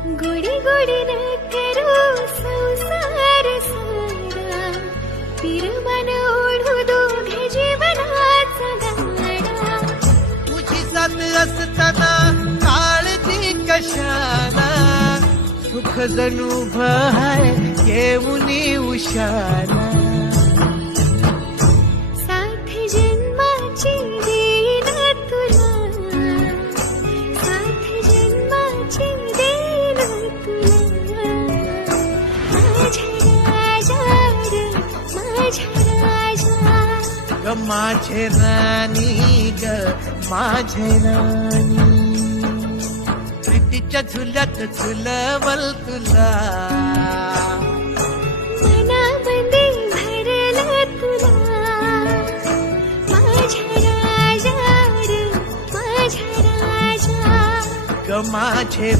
गोडी गोडी न करू संसार सारा, पिरमन ओढू दोघे जीवनाचा गाडा. तुझी साथ असताना काळजी कशाला, सुख जणू भय येऊनी उशाला. साथ जन्माची देईन तुला, साथ जन्माची देईन तुला. माझ्या राजा रे, माझ्या राजा. ग माझे राणी ग माझे राणी, प्रीतीच्या झुल्यात झुलवल तुला. मनामध्ये भरलं तुला, माझ्या राजा रे, माझ्या राजा. ग माझे